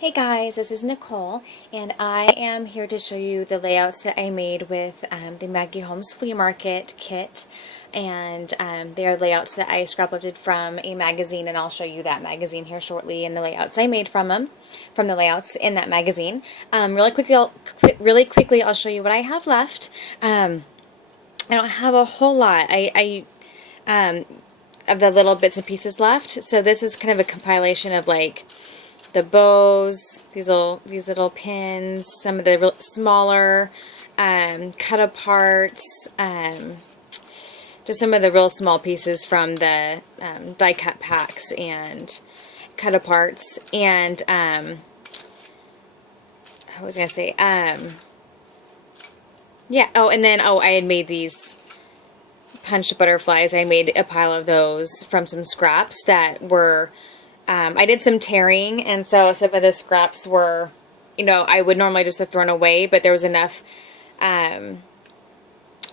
Hey guys, this is Nicole, and I am here to show you the layouts that I made with the Maggie Holmes flea market kit, and they are layouts that I scrapbooked from a magazine, and I'll show you that magazine here shortly and the layouts I made from them, from the layouts in that magazine. Really quickly, I'll show you what I have left. I don't have a whole lot. Of the little bits and pieces left, so this is kind of a compilation of like the bows, these little pins, some of the real smaller cut aparts, just some of the real small pieces from the die cut packs and cut aparts. And I was gonna say, yeah. Oh, and then I had made these punched butterflies. I made a pile of those from some scraps that were. I did some tearing, and so some of the scraps were, I would normally just have thrown away, but there was enough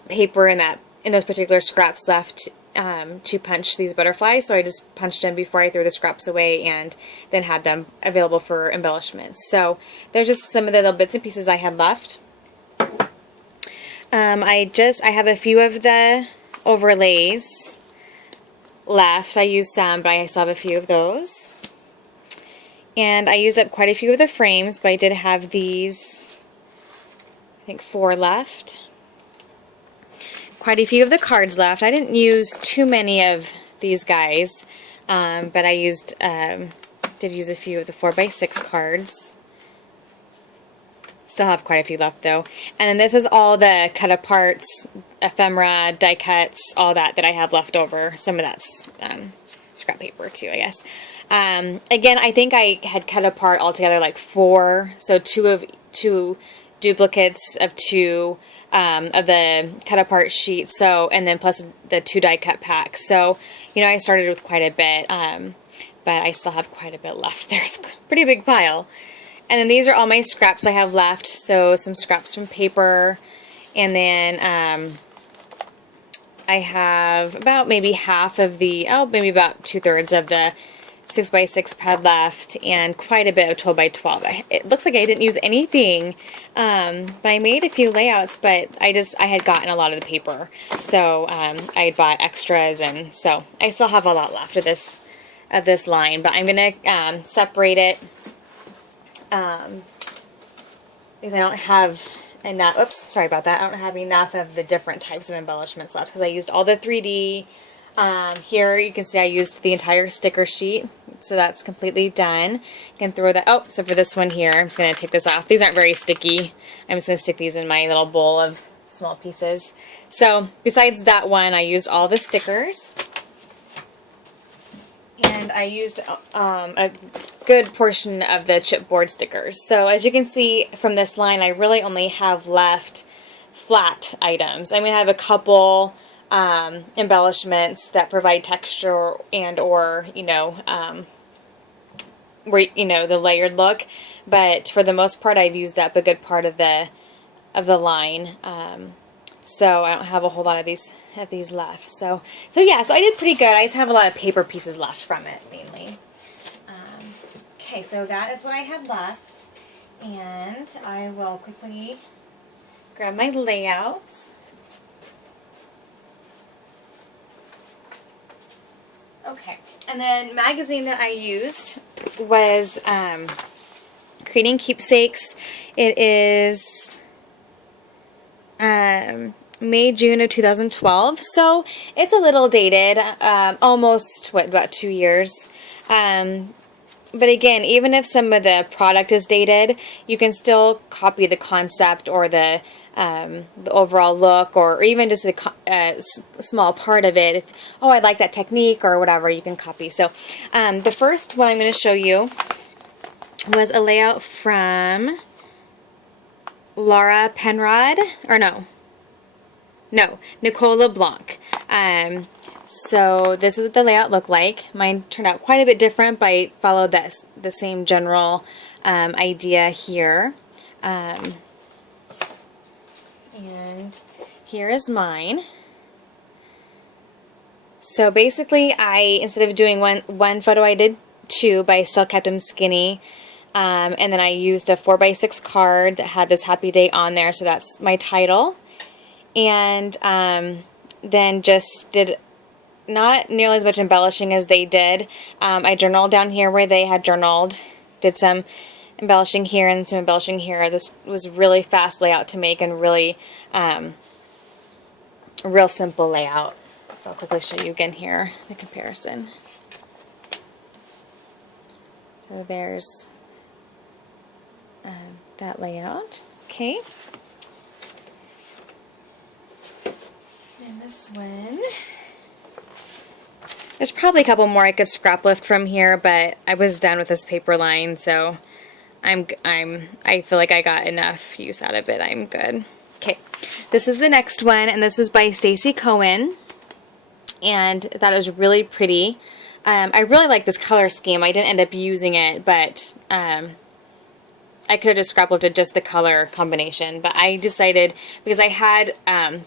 paper in those particular scraps left to punch these butterflies, so I just punched them before I threw the scraps away and then had them available for embellishments. So there's just some of the little bits and pieces I had left. I have a few of the overlays left. I used some, but I still have a few of those. And I used up quite a few of the frames, but I did have these, I think 4 left. Quite a few of the cards left. I didn't use too many of these guys, but I did use a few of the 4x6 cards. Still have quite a few left though. And then this is all the cut aparts, ephemera, die cuts, all that I have left over. Some of that's scrap paper too, I guess. Again, I think I had cut apart altogether like 4, so two duplicates of 2 of the cut apart sheets. So, and then plus the 2 die cut packs. So, I started with quite a bit, but I still have quite a bit left. There's a pretty big pile. And then these are all my scraps I have left. So some scraps from paper, and then I have about maybe half of maybe about 2/3 of the 6x6 pad left, and quite a bit of 12x12. It looks like I didn't use anything, but I made a few layouts, but I had gotten a lot of the paper, so I had bought extras, and so I still have a lot left of this line, but I'm gonna separate it because I don't have enough. Oops, sorry about that. I don't have enough of the different types of embellishments left because I used all the 3D. Here you can see I used the entire sticker sheet, so that's completely done. You can throw that, so for this one here, I'm just going to take this off. These aren't very sticky. I'm just going to stick these in my little bowl of small pieces. So besides that one, I used all the stickers, and I used a good portion of the chipboard stickers. So as you can see from this line, I really only have left flat items. I mean, I have a couple embellishments that provide texture and or where the layered look, but for the most part I've used up a good part of the line, so I don't have a whole lot of these left. So yeah, so I did pretty good. I just have a lot of paper pieces left from it mainly. Okay, so that is what I had left, and I will quickly grab my layouts. Okay, and then magazine that I used was Creating Keepsakes. It is May, June of 2012, so it's a little dated, almost, about 2 years. But again, even if some of the product is dated, you can still copy the concept or the overall look, or even just a small part of it. If, I like that technique or whatever, you can copy. So the first one I'm going to show you was a layout from Laura Penrod, or Nicole LeBlanc. So this is what the layout looked like. Mine turned out quite a bit different, but I followed the same general idea here. And here is mine. So basically, instead of doing one photo, I did 2, but I still kept them skinny. And then I used a 4x6 card that had this happy date on there, so that's my title. And then just did not nearly as much embellishing as they did. I journaled down here where they had journaled, did some embellishing here and some embellishing here. This was really fast layout to make and really real simple layout. So I'll quickly show you again here the comparison. So there's that layout. Okay. And this one, there's probably a couple more I could scrap lift from here, but I was done with this paper line, so I feel like I got enough use out of it. I'm good. Okay, this is the next one, and this is by Stacy Cohen, and I thought it was really pretty. I really like this color scheme. I didn't end up using it, but I could have just scrap lifted just the color combination, but I decided, because I had an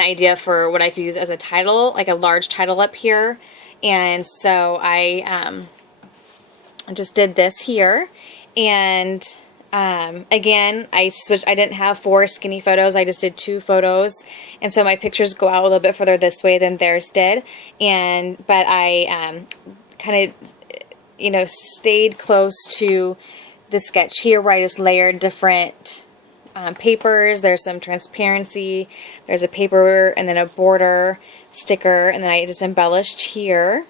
idea for what I could use as a title, like a large title up here, and so I just did this here. And again, I switched. I didn't have 4 skinny photos. I just did 2 photos, and so my pictures go out a little bit further this way than theirs did. But I kind of stayed close to the sketch here, where I just layered different papers. There's some transparency. There's a paper and then a border sticker, and then I just embellished here.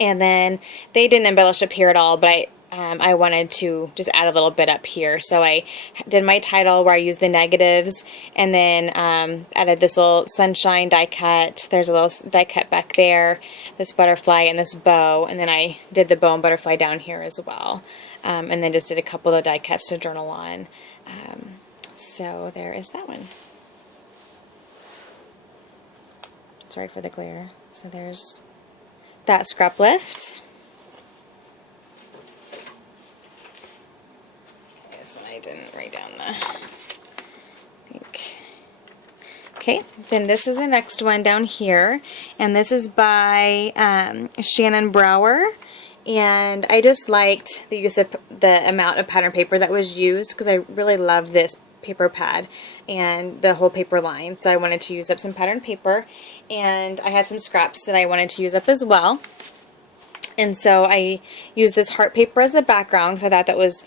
And then they didn't embellish up here at all, but I wanted to just add a little bit up here. So I did my title where I used the negatives, and then added this little sunshine die cut. There's a little die cut back there, this butterfly and this bow, and then I did the bow and butterfly down here as well. And then just did a couple of die cuts to journal on. So there is that one. Sorry for the glare. So there's that scrap lift. I didn't write down Okay, then this is the next one down here, and this is by Shannon Brower, and I just liked the use of the amount of pattern paper that was used, because I really love this paper pad and the whole paper line, so I wanted to use up some pattern paper, and I had some scraps that I wanted to use up as well. And so I used this heart paper as a background, because I thought that was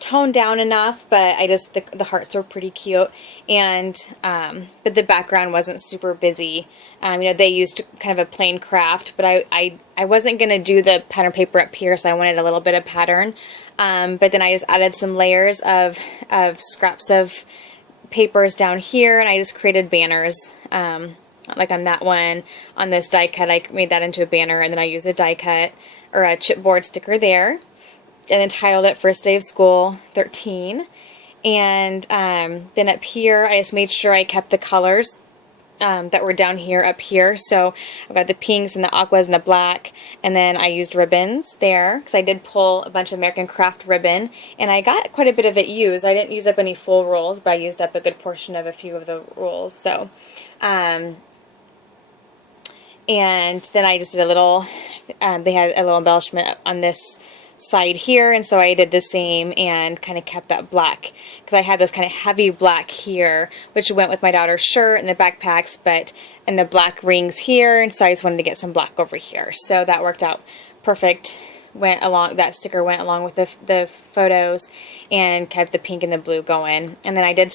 toned down enough, but the hearts were pretty cute, and but the background wasn't super busy. They used kind of a plain craft, but I wasn't going to do the pattern paper up here, so I wanted a little bit of pattern. But then I just added some layers of scraps of papers down here, and I just created banners. Like on that one, on this die cut, I made that into a banner, and then I used a die cut or a chipboard sticker there, and then titled it First Day of School 13. And then up here, I just made sure I kept the colors that were down here up here. So I've got the pinks and the aquas and the black, and then I used ribbons there, because I did pull a bunch of American Craft ribbon, and I got quite a bit of it used. I didn't use up any full rolls, but I used up a good portion of a few of the rolls. So and then I just did a little, they had a little embellishment on this side here, and so I did the same and kind of kept that black, because I had this kind of heavy black here, which went with my daughter's shirt and the backpacks, and the black rings here, and so I just wanted to get some black over here. So that worked out perfect. That sticker went along with the photos, and kept the pink and the blue going. And then I did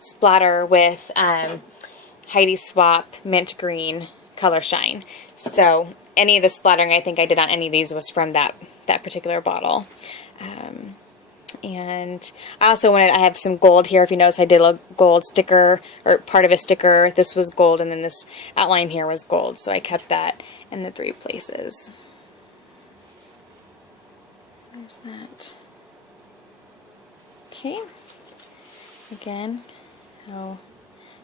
splatter with Heidi Swap Mint Green Color Shine. So any of the splattering I think I did on any of these was from that particular bottle. And I also I have some gold here. If you notice, I did a gold sticker, or part of a sticker. This was gold, and then this outline here was gold, so I kept that in the 3 places. There's that. Okay. Again,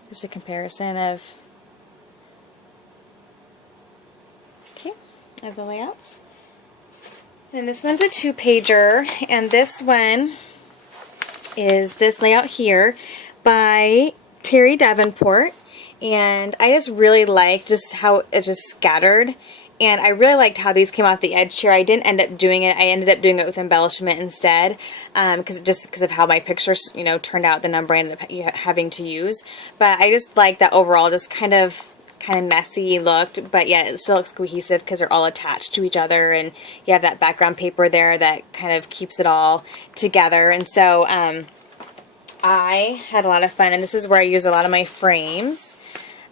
just a comparison of the layouts. And this one's a 2-pager, and this one is this layout here by Terry Davenport, and I just really like just how it's just scattered, And I really liked how these came off the edge here. I didn't end up doing it. I ended up doing it with embellishment instead, because of how my pictures, you know, turned out, the number I ended up having to use. But I just like that overall, just kind of messy looked, but yeah, it still looks cohesive because they're all attached to each other, and you have that background paper there that kind of keeps it all together. And so I had a lot of fun, and this is where I use a lot of my frames.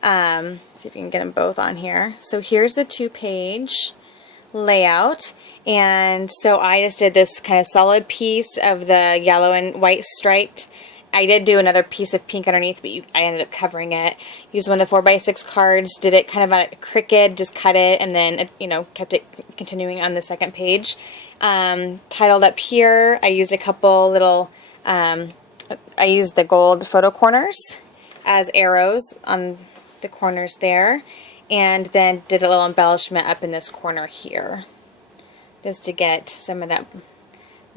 See if you can get them both on here. So here's the 2-page layout, and so I just did this kind of solid piece of the yellow and white striped. I did do another piece of pink underneath, but I ended up covering it. Used one of the 4x6 cards, did it kind of on a crooked, just cut it, and then, you know, kept it continuing on the second page. Titled up here, I used a couple little, I used the gold photo corners as arrows on the corners there, and then did a little embellishment up in this corner here, just to get some of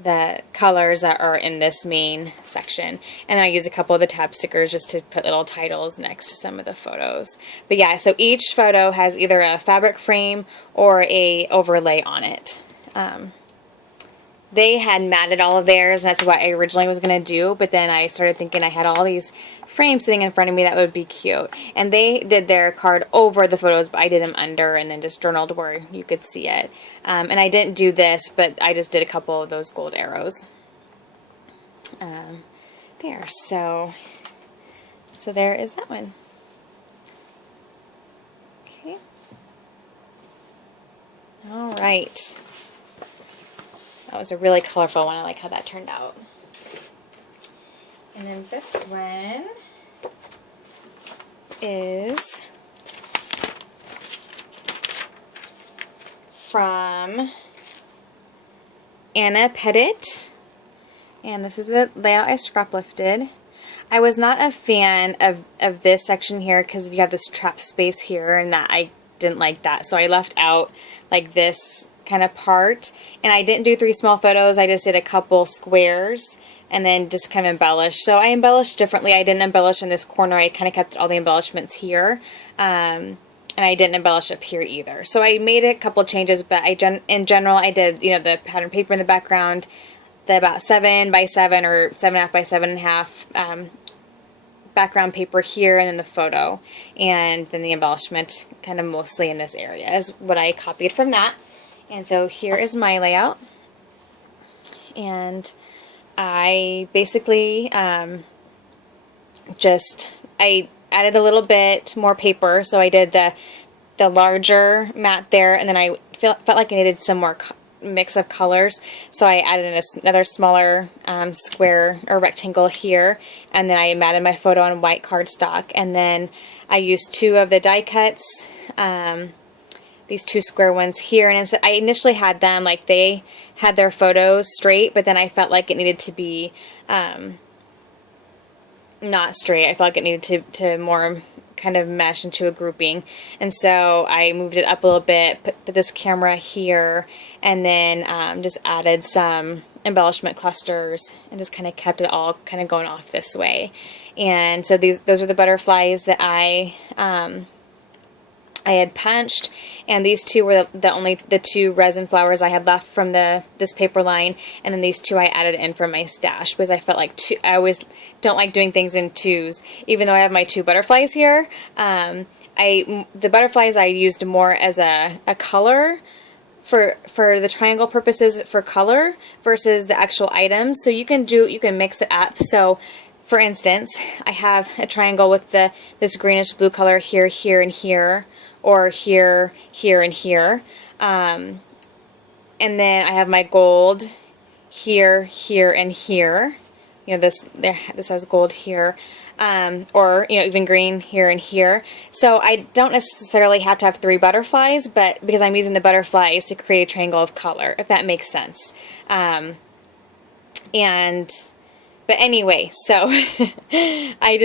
the colors that are in this main section. And I use a couple of the tab stickers just to put little titles next to some of the photos. But yeah, so each photo has either a fabric frame or a overlay on it. They had matted all of theirs, and that's what I originally was going to do, but then I started thinking I had all these frames sitting in front of me that would be cute. And they did their card over the photos, but I did them under and then just journaled where you could see it. And I didn't do this, but I just did a couple of those gold arrows. There, so there is that one. Okay. All right. That was a really colorful one. I like how that turned out. And then this one is from Anna Pettit, and this is the layout I scrap lifted. I was not a fan of this section here because you have this trap space here, and that I didn't like that, so I left out like this kind of part, and I didn't do 3 small photos. I just did a couple squares and then just kind of embellished. So I embellished differently. I didn't embellish in this corner. I kind of kept all the embellishments here, and I didn't embellish up here either. So I made a couple changes, but in general I did, you know, the pattern paper in the background, the about 7x7 or 7.5 by 7.5 background paper here, and then the photo, and then the embellishment kind of mostly in this area is what I copied from that. And so here is my layout, and I basically I added a little bit more paper, so I did the larger mat there, and then I felt like I needed some more mix of colors, so I added another smaller square or rectangle here, and then I matted my photo on white cardstock, and then I used 2 of the die cuts, these 2 square ones here, and I initially had them like they had their photos straight, but then I felt like it needed to be not straight. I felt like it needed to more kind of mesh into a grouping, and so I moved it up a little bit, put this camera here, and then just added some embellishment clusters and just kind of kept it all kind of going off this way. And so those are the butterflies that I had punched, and these 2 were the 2 resin flowers I had left from this paper line, and then these 2 I added in from my stash because I felt like I always don't like doing things in 2s, even though I have my 2 butterflies here. The butterflies I used more as a color for the triangle purposes for color versus the actual items. So you can mix it up. So for instance, I have a triangle with this greenish blue color here, here, and here, or here, here, and here. And then I have my gold here, here, and here. You know, this has gold here. Or, you know, even green here and here. So I don't necessarily have to have 3 butterflies, but because I'm using the butterflies to create a triangle of color, if that makes sense. But anyway, so I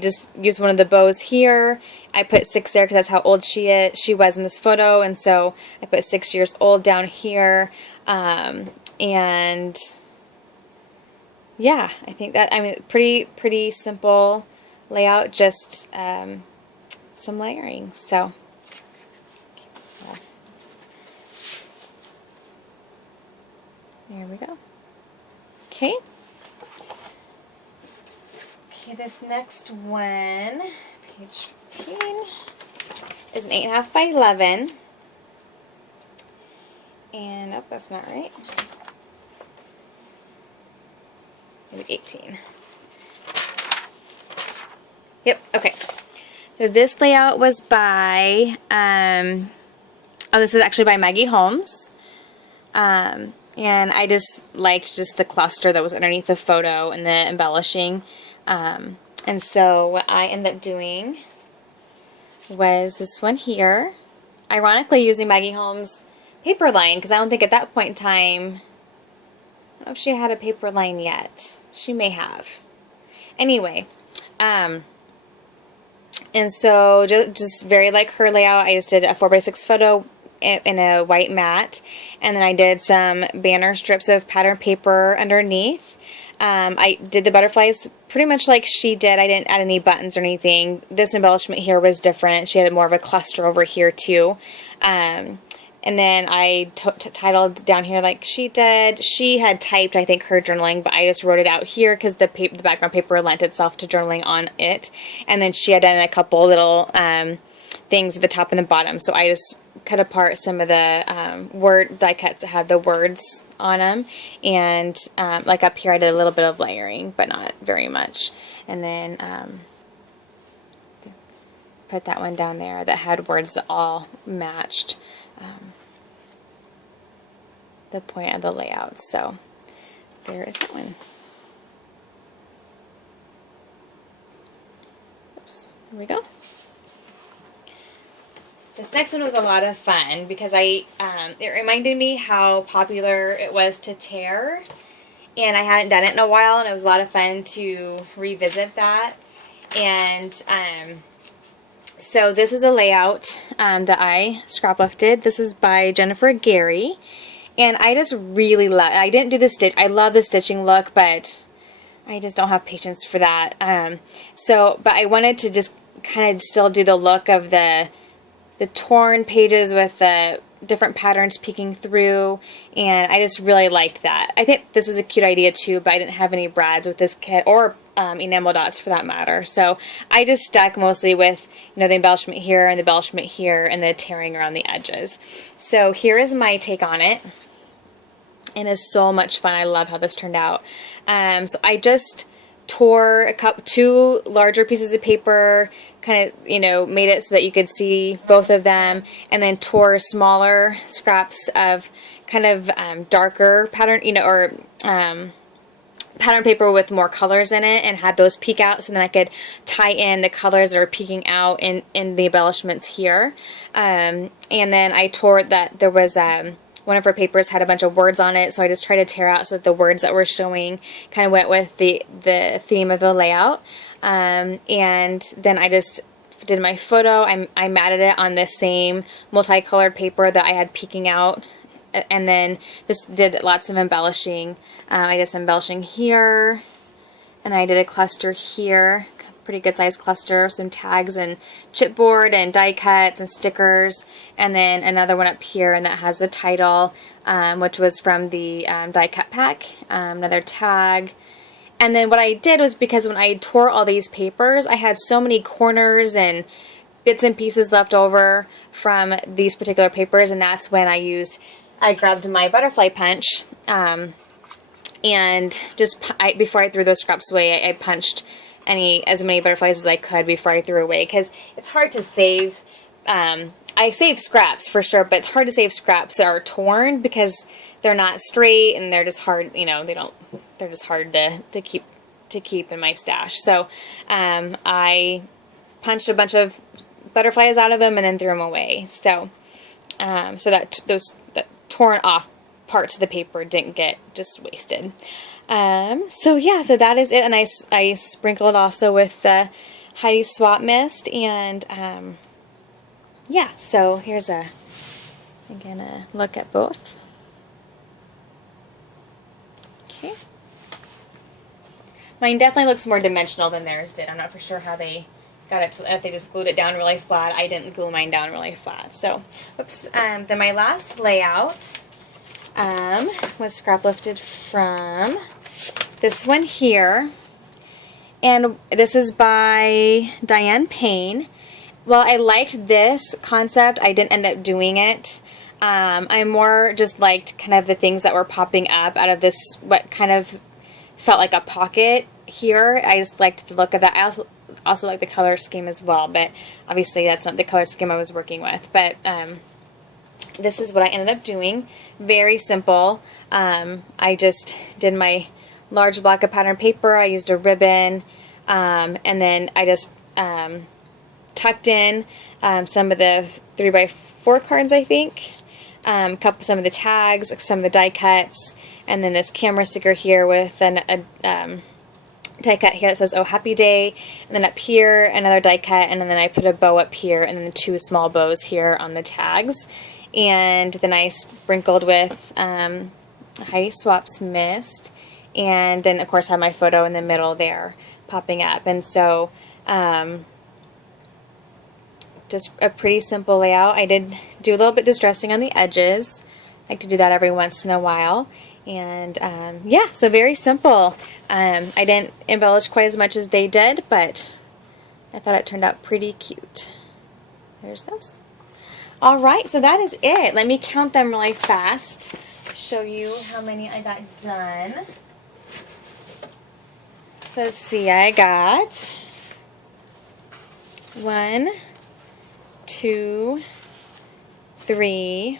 just used one of the bows here. I put 6 there because that's how old she was in this photo, and so I put 6 years old down here. And yeah, I think that, I mean, pretty simple layout, just some layering. So There we go. Okay. Okay, this next one, page 15, is an 8.5 by 11. And, oh, that's not right. Maybe 18. Yep, okay. So this layout was by, this is actually by Maggie Holmes. And I just liked the cluster that was underneath the photo and the embellishing. And so what I ended up doing was this one here. Ironically using Maggie Holmes' paper line, because I don't think at that point in time, I don't know if she had a paper line yet. She may have. Anyway, and so just very like her layout, I just did a 4x6 photo in a white mat, and then I did some banner strips of pattern paper underneath. I did the butterflies pretty much like she did. I didn't add any buttons or anything. This embellishment here was different. She had more of a cluster over here too. And then I titled down here like she did. She had typed, I think, her journaling, but I just wrote it out here because the background paper lent itself to journaling on it. And then she had done a couple little things at the top and the bottom. So I just cut apart some of the word die cuts that had the words on them. And like up here I did a little bit of layering, but not very much. And then put that one down there that had words that all matched the point of the layout. So there is that one. Oops, there we go. This next one was a lot of fun because it reminded me how popular it was to tear, and I hadn't done it in a while, and it was a lot of fun to revisit that. And so this is a layout that I scrapbookeded. This is by Jennifer Gary, and I just really love. I didn't do the stitch. I love the stitching look, but I just don't have patience for that. But I wanted to just kind of still do the look of the torn pages with the different patterns peeking through, and I just really liked that. I think this was a cute idea too, but I didn't have any brads with this kit, or enamel dots for that matter. So I just stuck mostly with, you know, the embellishment here and the embellishment here and the tearing around the edges. So here is my take on it. And it's so much fun. I love how this turned out. So I just tore two larger pieces of paper, kind of, you know, made it so that you could see both of them, and then tore smaller scraps of kind of darker pattern, you know, or pattern paper with more colors in it, and had those peek out, so then I could tie in the colors that are peeking out in the embellishments here. And then I tore that there was one of her papers had a bunch of words on it, so I just tried to tear out so that the words that were showing kind of went with the theme of the layout. And then I just did my photo. I matted it on this same multicolored paper that I had peeking out, and then just did lots of embellishing. I did some embellishing here, and then I did a cluster here, pretty good sized cluster, some tags and chipboard and die cuts and stickers, and then another one up here, and that has the title, which was from the die cut pack, another tag. And then what I did was, because when I tore all these papers, I had so many corners and bits and pieces left over from these particular papers, and that's when I grabbed my butterfly punch, and just before I threw those scraps away, I punched as many butterflies as I could before I threw away, because it's hard to save. I save scraps for sure, but it's hard to save scraps that are torn because they're not straight and they're just hard. You know, they're just hard to keep in my stash. So I punched a bunch of butterflies out of them and then threw them away. So that those torn off parts of the paper didn't get just wasted. So yeah, so that is it, and I sprinkled also with the Heidi Swap Mist, and yeah, so here's again a look at both. Okay. Mine definitely looks more dimensional than theirs did. I'm not for sure how they got it to, if they just glued it down really flat. I didn't glue mine down really flat. So, oops. Then my last layout was scrap lifted from this one here. And this is by Diane Payne. Well, I liked this concept. I didn't end up doing it. I more just liked kind of the things that were popping up out of this, what kind of felt like a pocket here. I just liked the look of that. I also like the color scheme as well, but obviously that's not the color scheme I was working with. But this is what I ended up doing. Very simple. I just did my large block of pattern paper. I used a ribbon, and then I just tucked in some of the 3x4 cards, I think, some of the tags, some of the die cuts, and then this camera sticker here with a die cut here that says "Oh Happy Day," and then up here another die cut, and then I put a bow up here, and then 2 small bows here on the tags, and then I sprinkled with Heidi Swapp's mist, and then of course I have my photo in the middle there popping up. And so just a pretty simple layout. I did do a little bit distressing on the edges. I like to do that every once in a while. And yeah, so very simple. I didn't embellish quite as much as they did, but I thought it turned out pretty cute. There's those. Alright, so that is it. Let me count them really fast to show you how many I got done. So let's see, I got 1, 2, 3,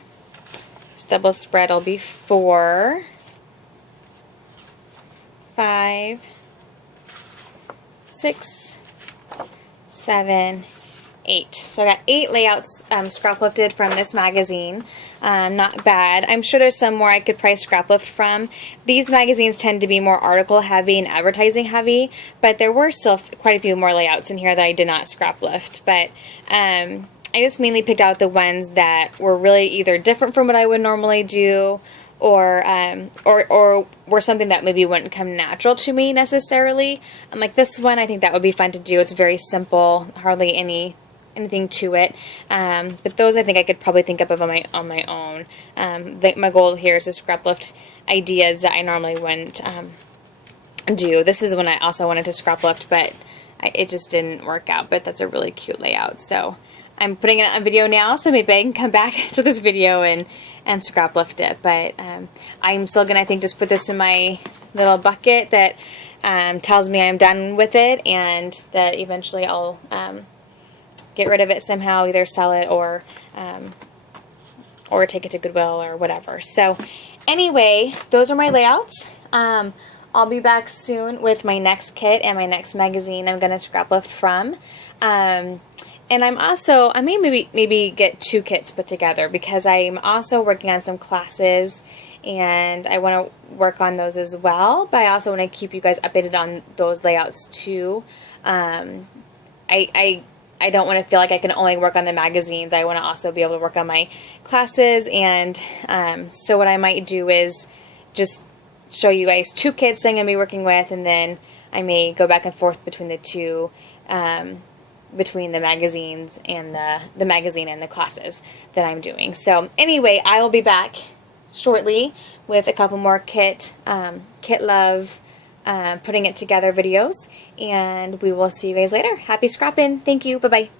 this double spread will be 4, 5, 6, 7, 8. So I got 8 layouts scrap lifted from this magazine. Not bad. I'm sure there's some more I could probably scrap lift from. These magazines tend to be more article heavy and advertising heavy, but there were still quite a few more layouts in here that I did not scrap lift. But I just mainly picked out the ones that were really either different from what I would normally do, or were something that maybe wouldn't come natural to me necessarily. Like this one, I think that would be fun to do. It's very simple, hardly anything to it, but those I think I could probably think of on my own. My goal here is to scrap lift ideas that I normally wouldn't do. This is one I also wanted to scrap lift, but it just didn't work out. But that's a really cute layout, so I'm putting it on video now, so maybe I can come back to this video and scrap lift it. But I'm still gonna, I think, just put this in my little bucket that tells me I'm done with it, and that eventually I'll get rid of it somehow, either sell it or take it to Goodwill or whatever. So anyway, those are my layouts. I'll be back soon with my next kit and my next magazine I'm going to scrap lift from. And I'm also, I may maybe get 2 kits put together, because I'm also working on some classes and I want to work on those as well, but I also want to keep you guys updated on those layouts too. I don't want to feel like I can only work on the magazines. I want to also be able to work on my classes, and so what I might do is just show you guys 2 kits I'm going to be working with, and then I may go back and forth between the 2, between the magazines and the magazine and the classes that I'm doing. So anyway, I will be back shortly with a couple more kit love, putting it together videos, and we will see you guys later. Happy scrapping. Thank you. Bye-bye.